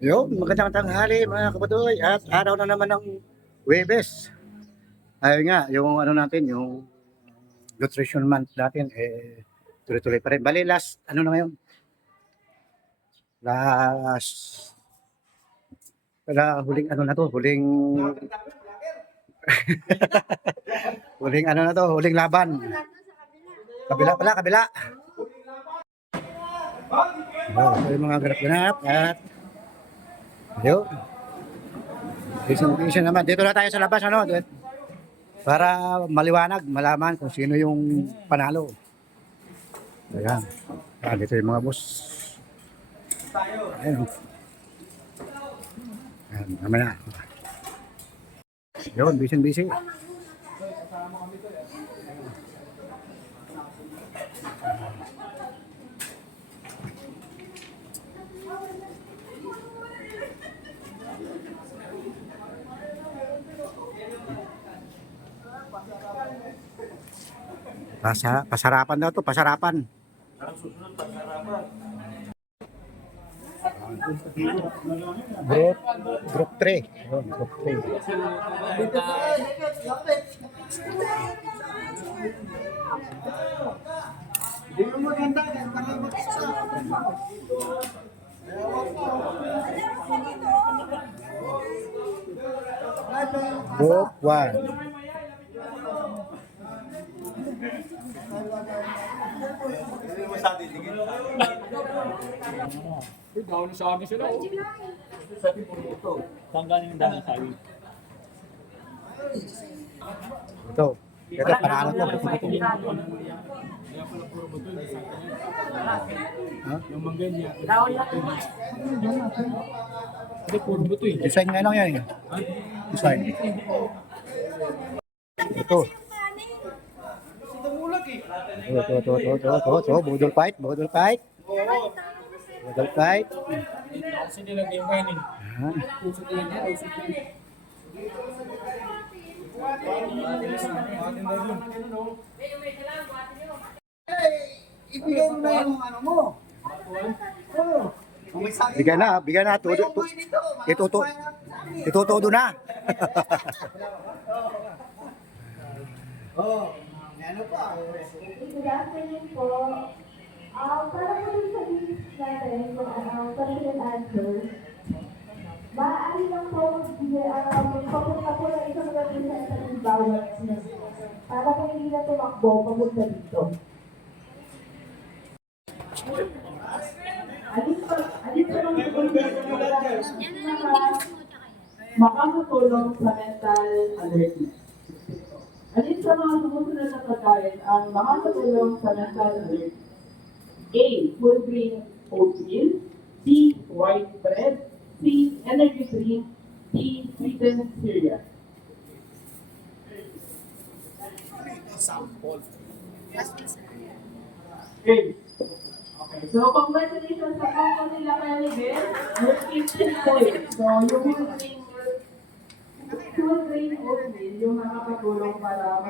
Yun, magandang tanghali mga kabadoy at araw na naman ng Huwebes. Ayun nga, yung ano natin, yung nutrition month natin, tuloy-tuloy pa rin. Bali, last, ano na ngayon? Last, huling ano na to, huling ano na to, huling laban. Kabila pala, kabila. Ayun, yung mga ganap-ganap at ayun. Isa naman, dito na tayo sa labas, ano, para maliwanag, malaman kung sino yung panalo. Ayan. Dito yung mga boss. Ayan. Ayan, mamaya. Yun, busy. Pasarapan daw to, pasarapan. Group 3. Yun, group 3. Group 1. Dahon sa amin sila. Saan galing yung dahon sa amin? Ito panalo ko. Yung mangga niya. Ito puro buto eh. Design nga lang yan eh. Design. Ito. Budol fight. Kasi nilagay yung kainin. Ibigay mo na yung ano mo. Bigyan na. Itutudo na. Ano pa? Good afternoon po. Para po sa list natin, question and answer, maaari lang po magpapunta po ng isang representative ng bawat para po hindi na tumakbo papunta dito. Alin pa makakatulong sa mental alertness. Alin sa mga sumusunod na pagkain ang makakatulong sa mental alert? A. Full grain oatmeal. B. White bread. C. Energy drink. D. Sweetened cereal. Okay. So, congratulations sa company nila kayo ni Ben. You're 15 points. So, yung full grain oatmeal, yung makakatulong para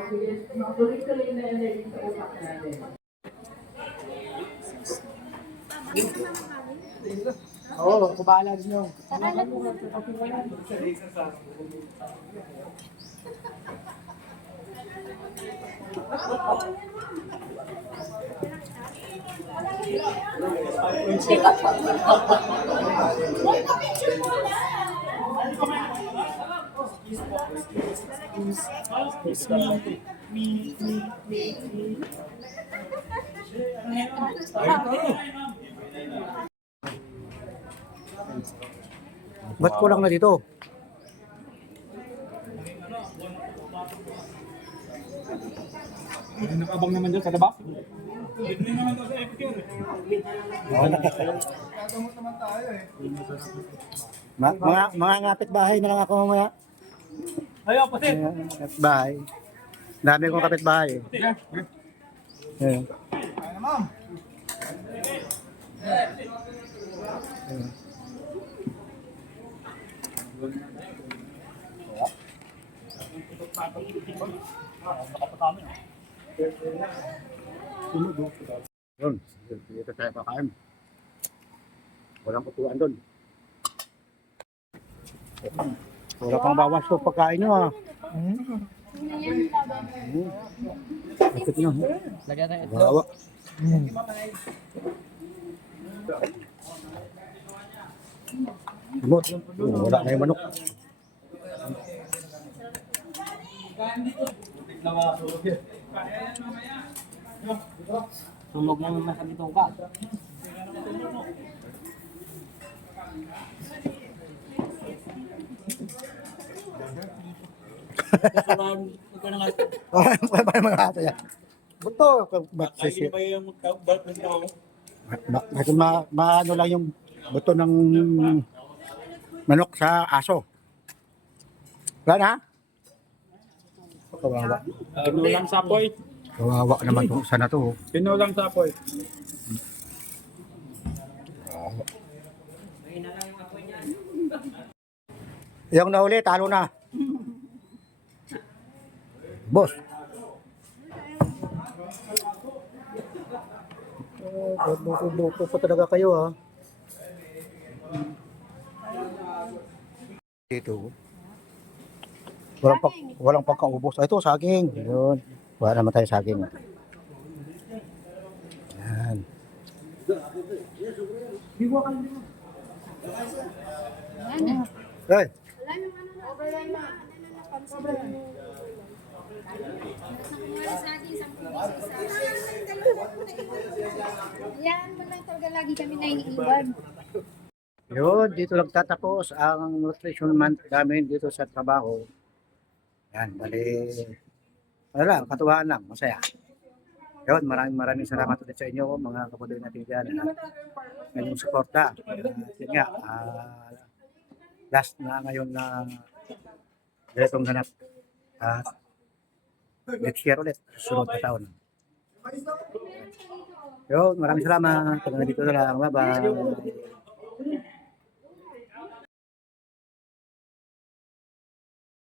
magtuloy-tuloy na energy sa utak natin. Oo, kubahala din yung. Ba't kulang na dito? Nakabang naman dyan sa labas. Hindi naman daw sa FKR. Mga ngapit bahay na lang ako mamaya. Ayaw, pasit. Kapit bahay. Dami kong kapit bahay. Ayun. Ano, ma'am? Yun, dito tayo kakain. Walang kutuan doon. Wala pang bawas to pagkain nyo ah. Bakit nyo? Lagyan tayo ito. Bawa. Lumot. Wala na yung manok. Sunog na naman sa bitong ka. Ay, mga ato yan. Buto. Ay, ba yung balt ng tao? Bakit maano lang yung buto ng manok sa aso. Wala na? Kawawa. Pinulang sapoy. Kawawa naman to. Sana to. Pinulang sapoy. Yung nahuli, talo na. Boss. Buto pa talaga kayo ha. Dito. Walang pagkaubos. Ito, saging. Yun. Wala naman tayo saging. Yan. Hey. Yan, lang talaga lagi kami naiiwan. Yun, dito lang tatapos ang nutrition month namin dito sa trabaho. Yan, bali, wala, katuwaan lang, masaya. Yun, maraming salamat ulit sa inyo, mga kabuloy natin dyan. Inyong suporta. Yun nga, last na ngayon na ganitong ganap. Next year ulit, susunod na taon. Yun, maraming salamat. Hanggang dito na lang. Bye-bye.